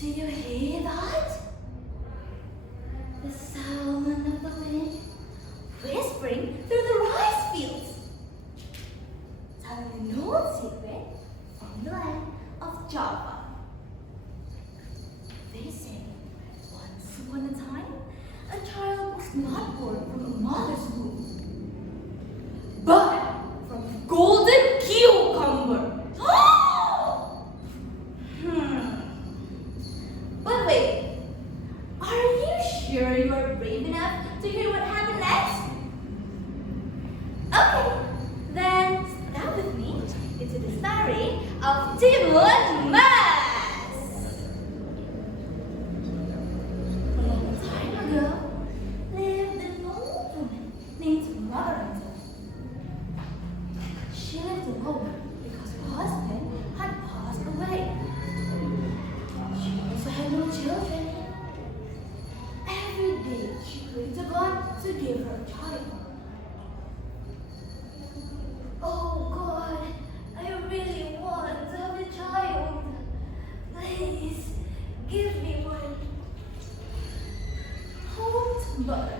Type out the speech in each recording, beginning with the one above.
Do you hear that? The sound of the wind whispering through the rice fields, telling an old secret from the land of Java. They say once upon a time, a child was not born from a mother's womb, but from a golden cucumber. But wait, are you sure you are brave enough to hear what happened next? Okay, then start with me into the story of Timun Mas. A long time ago, lived an old woman named Juara. She lived alone because her husband had passed away. She also had no children. Every day she prayed to God to give her a child. Oh God, I really want to have a child. Please, give me one. Hold mother.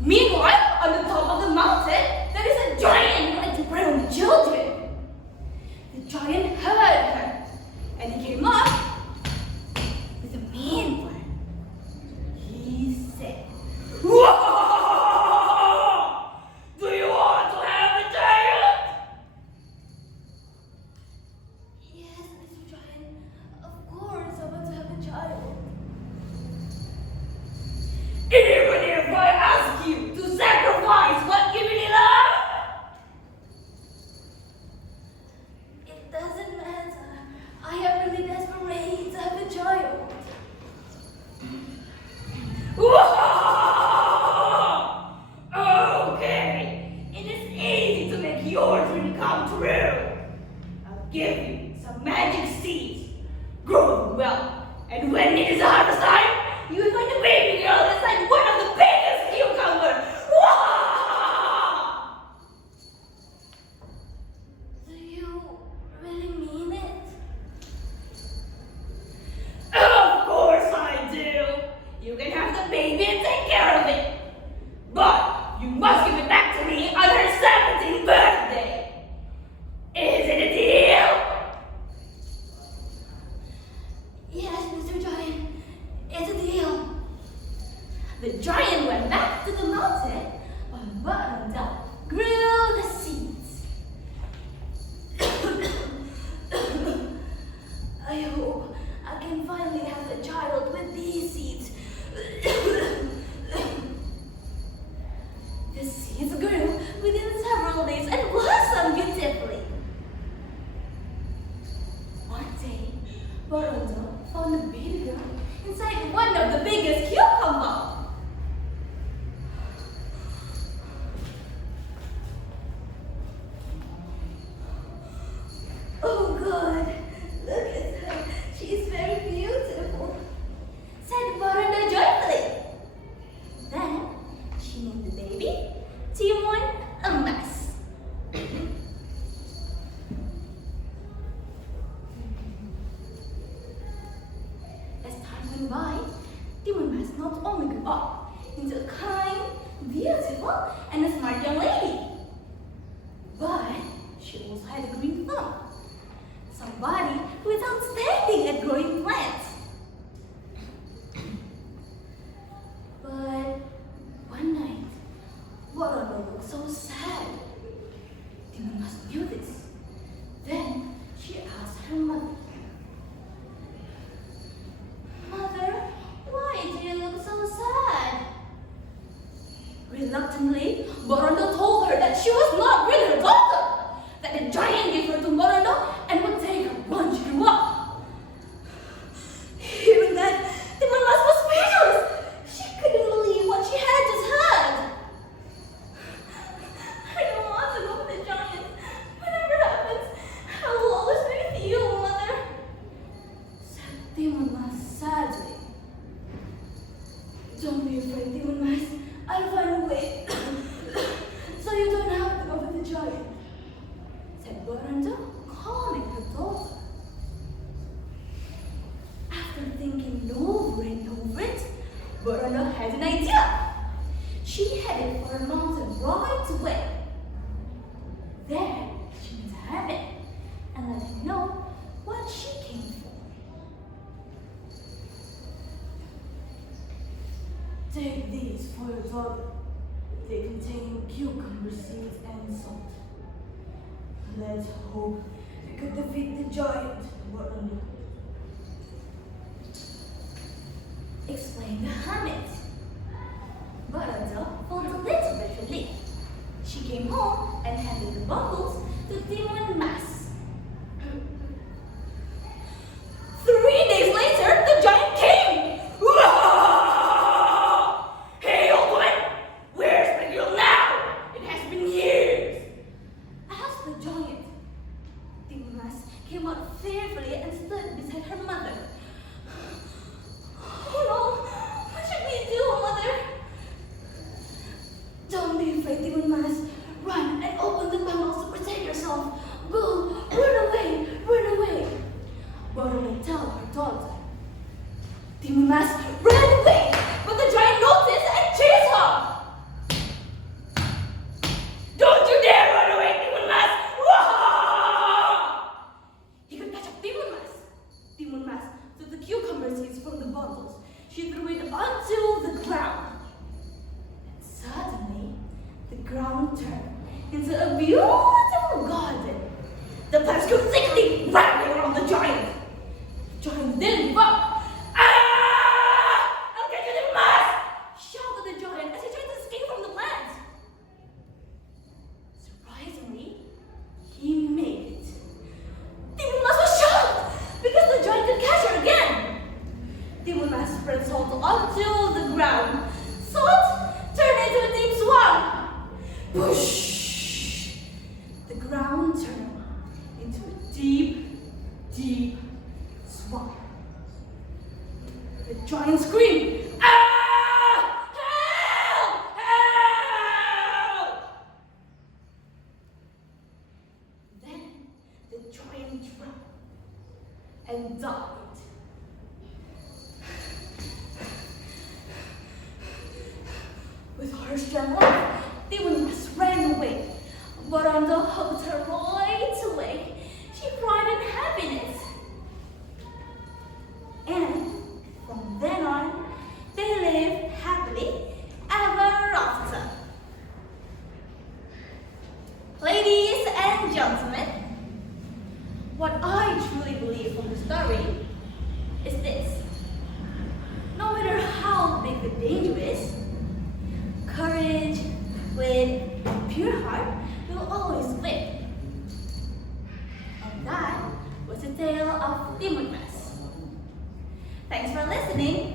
Meanwhile, on the top of the mountain, there is a giant trying to prey on the children. The giant heard her, and he came up with a mean plan. He said, "Whoa! Do you want to have a child?" Yes, Mr. Giant, of course I want to have a child. Even if I ask you to sacrifice what you really love? It doesn't matter. I am really desperate to have a child. Okay, it is easy to make your dream come true. I'll give you some magic seeds. Grow them well, and when it is harvest time, you will find a baby girl inside one of the biggest cucumbers. Do you really mean it? Of course I do. You can have the baby and take care of it. But you must give it back to me on her 17th birthday. Is it a deal? Yes, Mr. Giant. It's a deal. The giant went back to the mountain while Miranda grew the seeds. I hope I can finally have a child with these seeds. The seeds grew within several days and blossomed beautifully. One day, Miranda found a baby girl inside one of the biggest cucumbers. Oh God, look at her. She is very beautiful, said Miranda joyfully. Then she named the baby Timun Mas. As time went by, Timun Mas not only grew up into a kind, beautiful, and a smart young lady, but she also had a green thumb. Somebody who is outstanding at growing plants. But one night, Juara looked so sad. Timun Mas knew this. Then she asked her mother, "Mother, why do you look so sad?" Reluctantly, Miranda told her that she was not really her daughter, that the giant gave her to Miranda and would take her one child. Take these for your daughter. They contain cucumber seeds and salt. Let's hope we could defeat the giant. Explained the hermit. Barada felt a little bit relieved. She came home and handed the bundles to Demon Mass. 3 days later, the giant came! Hey, old woman! Where's my girl now? It has been years! Asked the giant. Demon Mass came out fearfully and stood beside her mother. Oh no! What should we do, mother? Don't be afraid, Demon Mass. Run and open the bundles to protect yourself. Go! Run away! Run away! Rhoda will tell her daughter. Demon Mass ran away, but the giant noticed and chased her. Don't you dare run away, Demon Mass! He could catch up Demon Mass. Demon Mass took the cucumber seeds from the bundles. She threw it onto the ground. And suddenly, the ground turned into a beautiful garden. The plants grew thickly, wrapping around the giant. The giant didn't give up. I'll get you, Demon Mass! Shouted the giant as he tried to escape from the plants. Surprisingly, he made it. Demon Mass was shocked because the giant could catch her again. Demon Mass spread salt onto the ground. Salt turned into a deep swamp. Push! The ground turned into a deep, deep swamp. The giant screamed, "Ah! Help! Help!" Then the giant drowned and died. With her strength left, Demon Mass ran away. Baranda hugged her right away. She cried in happiness. And from then on, they lived happily ever after. Ladies and gentlemen, what I truly believe from the story is this. No matter how big the danger is, courage with a pure heart will always win. And that was the tale of Demon Mass. Thanks for listening.